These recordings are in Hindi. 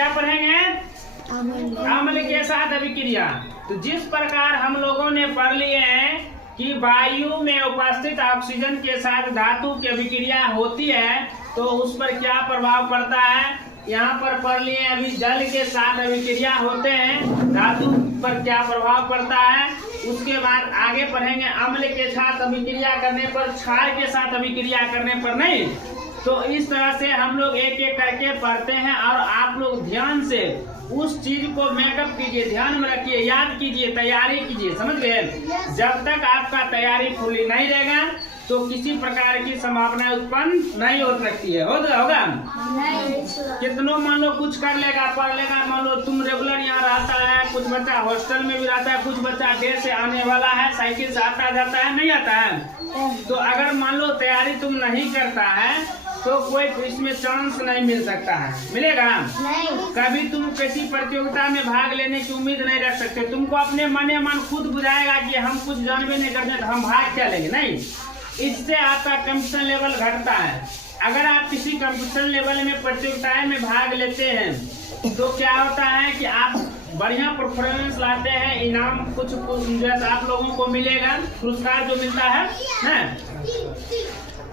क्या पढ़ेंगे? अम्ल के साथ अभिक्रिया। तो जिस प्रकार हम लोगों ने पढ़ लिए हैं कि वायु में उपस्थित ऑक्सीजन के साथ धातु की अभिक्रिया होती है, तो उस पर क्या प्रभाव पड़ता है यहाँ पर पढ़ लिए। अभी जल के साथ अभिक्रिया होते हैं, धातु पर क्या प्रभाव पड़ता है। उसके बाद आगे पढ़ेंगे अम्ल के साथ अभिक्रिया करने पर, क्षार के साथ अभिक्रिया करने पर नहीं। तो इस तरह से हम लोग एक एक करके पढ़ते हैं और आप लोग ध्यान से उस चीज को मेकअप कीजिए, ध्यान में रखिए, याद कीजिए, तैयारी कीजिए, समझ गए। जब तक आपका तैयारी फुली नहीं रहेगा तो किसी प्रकार की संभावना उत्पन्न नहीं हो सकती है। होगा कितनों मान लो कुछ कर लेगा, पढ़ लेगा, मान लो तुम रेगुलर यहाँ रहता है, कुछ बच्चा हॉस्टल में भी रहता है, कुछ बच्चा देर से आने वाला है, साइकिल से आता जाता है, नहीं आता है। तो अगर मान लो तैयारी तुम नहीं करता है तो कोई इसमें चांस नहीं मिल सकता है, मिलेगा नहीं। कभी तुम किसी प्रतियोगिता में भाग लेने की उम्मीद नहीं रख सकते। तुमको अपने मन खुद बुझाएगा कि हम कुछ जानबे नहीं करते तो हम भाग क्या लेंगे, नहीं। इससे आपका कंपटीशन लेवल घटता है। अगर आप किसी कंपटीशन लेवल में प्रतियोगिताएं में भाग लेते हैं तो क्या होता है कि आप बढ़िया परफॉर्मेंस लाते हैं, इनाम कुछ जैसा आप लोगों को मिलेगा, पुरस्कार जो मिलता है ना,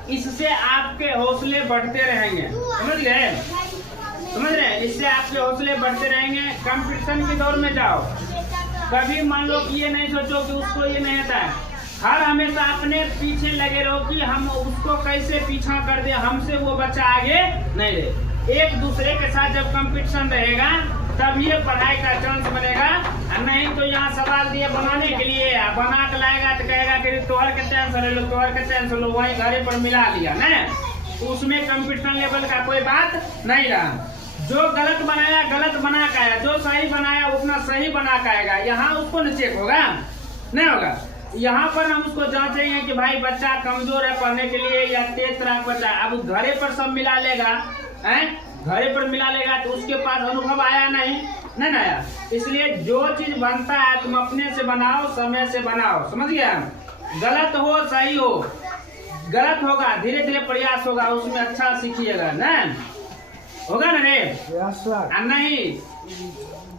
इससे आपके हौसले बढ़ते रहेंगे, समझ गए, समझ रहे हैं। इससे आपके हौसले बढ़ते रहेंगे। कंपटीशन के दौर में जाओ, कभी मान लो कि ये नहीं सोचो कि उसको ये नहीं आता है, हर हमेशा अपने पीछे लगे रहो कि हम उसको कैसे पीछा कर दे, हमसे वो बच्चा आगे नहीं रहे। एक दूसरे के साथ जब कंपटीशन रहेगा तब ये पढ़ाई का चांस बनेगा, नहीं तो यहाँ सवाल दिए बनाने के लिए, बना के लाएगा तो कहेगा कि तोहर के टेंशन ले लो, तोहर के टेंशन लो, वही घरे पर मिला लिया ना, तो उसमें कंपटीशन लेवल का कोई बात नहीं रहा। जो गलत बनाया गलत बना के आया, जो सही बनाया उतना सही बना के आएगा, यहाँ उसको न चेक होगा, नहीं होगा। यहाँ पर हम उसको जांचेंगे कि भाई बच्चा कमजोर है पढ़ने के लिए या तेज तरह बच्चा। अब घरे पर सब मिला लेगा, घरे पर मिला लेगा तो उसके पास अनुभव आया नहीं आया। इसलिए जो चीज बनता है तुम अपने से बनाओ, समय से बनाओ, समझ गया। गलत हो सही हो, गलत होगा धीरे धीरे प्रयास होगा, उसमें अच्छा सीखिएगा ना, होगा ना रे। नहीं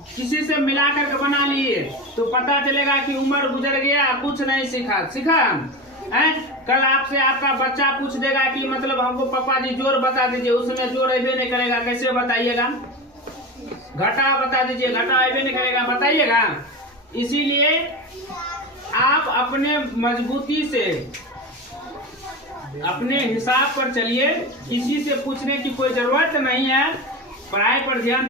किसी से मिला करके बना लिए तो पता चलेगा कि उम्र गुजर गया, कुछ नहीं सीखा कल आपसे आपका बच्चा पूछ देगा कि मतलब हमको पापा जी जोर बता दीजिए, उसमें जोर अबे नहीं करेगा, कैसे बताइएगा। घटा बता दीजिए, घटा अबे नहीं करेगा, बताइएगा। इसीलिए आप अपने मजबूती से अपने हिसाब पर चलिए, किसी से पूछने की कोई जरूरत नहीं है। पढ़ाई पर ध्यान